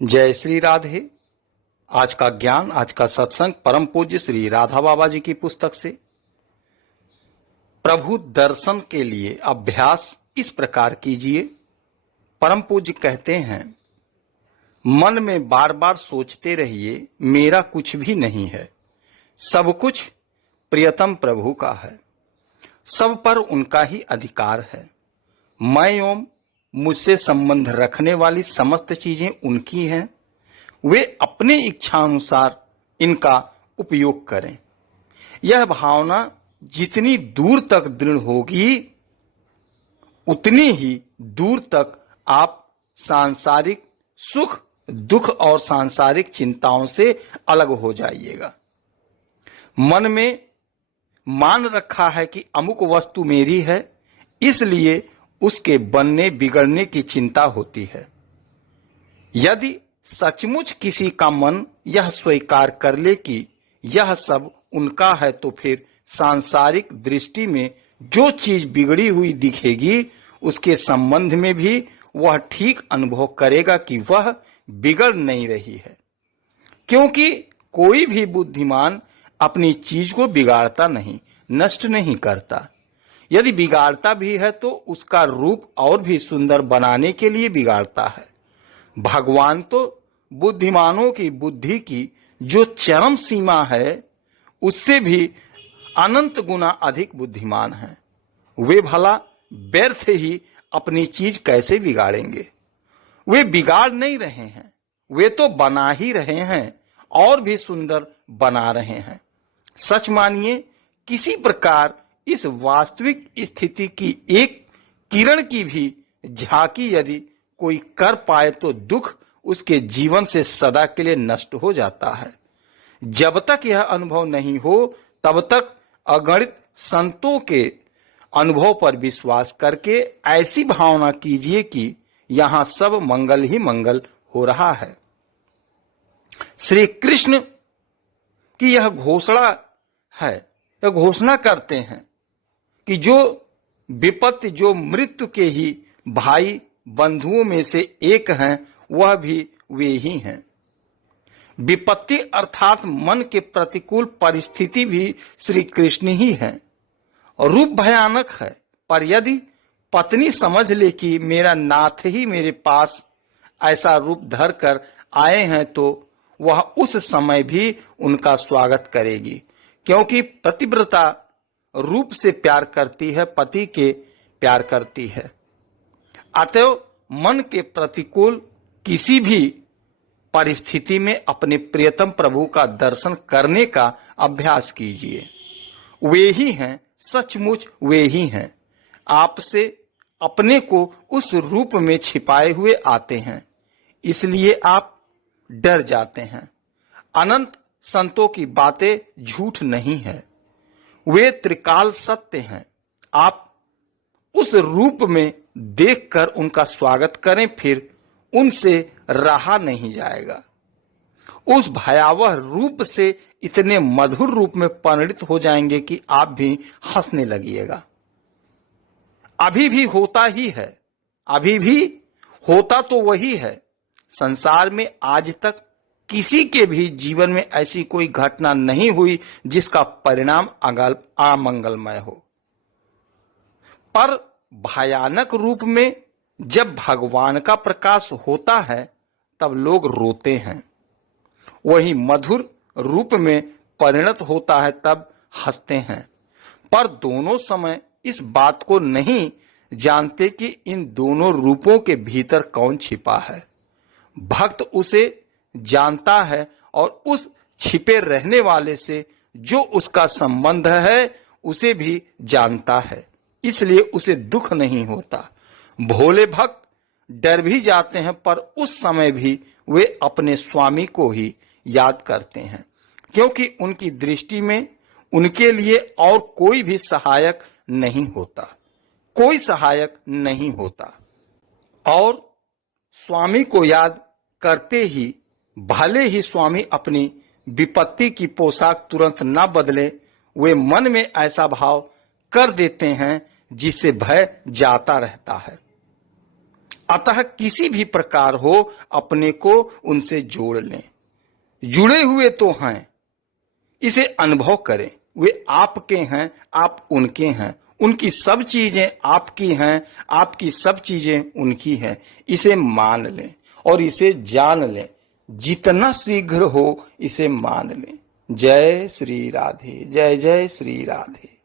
जय श्री राधे। आज का ज्ञान, आज का सत्संग परम पूज्य श्री राधा बाबा जी की पुस्तक से। प्रभु दर्शन के लिए अभ्यास इस प्रकार कीजिए। परम पूज्य कहते हैं, मन में बार बार सोचते रहिए, मेरा कुछ भी नहीं है, सब कुछ प्रियतम प्रभु का है, सब पर उनका ही अधिकार है। मैं एवं मुझसे संबंध रखने वाली समस्त चीजें उनकी हैं, वे अपने इच्छानुसार इनका उपयोग करें। यह भावना जितनी दूर तक दृढ़ होगी, उतनी ही दूर तक आप सांसारिक सुख दुख और सांसारिक चिंताओं से अलग हो जाइएगा। मन में मान रखा है कि अमुक वस्तु मेरी है, इसलिए उसके बनने बिगड़ने की चिंता होती है। यदि सचमुच किसी का मन यह स्वीकार कर ले कि यह सब उनका है, तो फिर सांसारिक दृष्टि में जो चीज बिगड़ी हुई दिखेगी, उसके संबंध में भी वह ठीक अनुभव करेगा कि वह बिगड़ नहीं रही है। क्योंकि कोई भी बुद्धिमान अपनी चीज को बिगाड़ता नहीं, नष्ट नहीं करता। यदि बिगाड़ता भी है तो उसका रूप और भी सुंदर बनाने के लिए बिगाड़ता है। भगवान तो बुद्धिमानों की बुद्धि की जो चरम सीमा है, उससे भी अनंत गुना अधिक बुद्धिमान हैं। वे भला व्यर्थ ही अपनी चीज कैसे बिगाड़ेंगे? वे बिगाड़ नहीं रहे हैं, वे तो बना ही रहे हैं और भी सुंदर बना रहे हैं। सच मानिए, किसी प्रकार इस वास्तविक स्थिति की एक किरण की भी झांकी यदि कोई कर पाए तो दुख उसके जीवन से सदा के लिए नष्ट हो जाता है। जब तक यह अनुभव नहीं हो, तब तक अगणित संतों के अनुभव पर विश्वास करके ऐसी भावना कीजिए कि यहां सब मंगल ही मंगल हो रहा है। श्री कृष्ण की यह घोषणा है, यह घोषणा करते हैं कि जो विपत्ति, जो मृत्यु के ही भाई बंधुओं में से एक हैं, वह भी वे ही हैं। विपत्ति अर्थात मन के प्रतिकूल परिस्थिति भी श्री कृष्ण ही है। रूप भयानक है, पर यदि पत्नी समझ ले कि मेरा नाथ ही मेरे पास ऐसा रूप धर कर आए हैं, तो वह उस समय भी उनका स्वागत करेगी। क्योंकि पतिव्रता रूप से प्यार करती है, पति के प्यार करती है। अतएव मन के प्रतिकूल किसी भी परिस्थिति में अपने प्रियतम प्रभु का दर्शन करने का अभ्यास कीजिए। वे ही हैं, सचमुच वे ही हैं। आपसे अपने को उस रूप में छिपाए हुए आते हैं, इसलिए आप डर जाते हैं। अनंत संतों की बातें झूठ नहीं है, वे त्रिकाल सत्य हैं। आप उस रूप में देखकर उनका स्वागत करें, फिर उनसे रहा नहीं जाएगा। उस भयावह रूप से इतने मधुर रूप में परिणित हो जाएंगे कि आप भी हंसने लगिएगा। अभी भी होता ही है, अभी भी होता तो वही है। संसार में आज तक किसी के भी जीवन में ऐसी कोई घटना नहीं हुई जिसका परिणाम अमंगलमय हो। पर भयानक रूप में जब भगवान का प्रकाश होता है, तब लोग रोते हैं। वही मधुर रूप में परिणत होता है, तब हंसते हैं। पर दोनों समय इस बात को नहीं जानते कि इन दोनों रूपों के भीतर कौन छिपा है। भक्त उसे जानता है और उस छिपे रहने वाले से जो उसका संबंध है, उसे भी जानता है, इसलिए उसे दुख नहीं होता। भोले भक्त डर भी जाते हैं, पर उस समय भी वे अपने स्वामी को ही याद करते हैं, क्योंकि उनकी दृष्टि में उनके लिए और कोई भी सहायक नहीं होता, कोई सहायक नहीं होता। और स्वामी को याद करते ही भले ही स्वामी अपनी विपत्ति की पोशाक तुरंत न बदले, वे मन में ऐसा भाव कर देते हैं जिससे भय जाता रहता है। अतः किसी भी प्रकार हो अपने को उनसे जोड़ लें। जुड़े हुए तो हैं, इसे अनुभव करें। वे आपके हैं, आप उनके हैं। उनकी सब चीजें आपकी हैं, आपकी सब चीजें उनकी हैं। इसे मान लें और इसे जान लें। जितना शीघ्र हो इसे मान लें। जय श्री राधे, जय जय श्री राधे।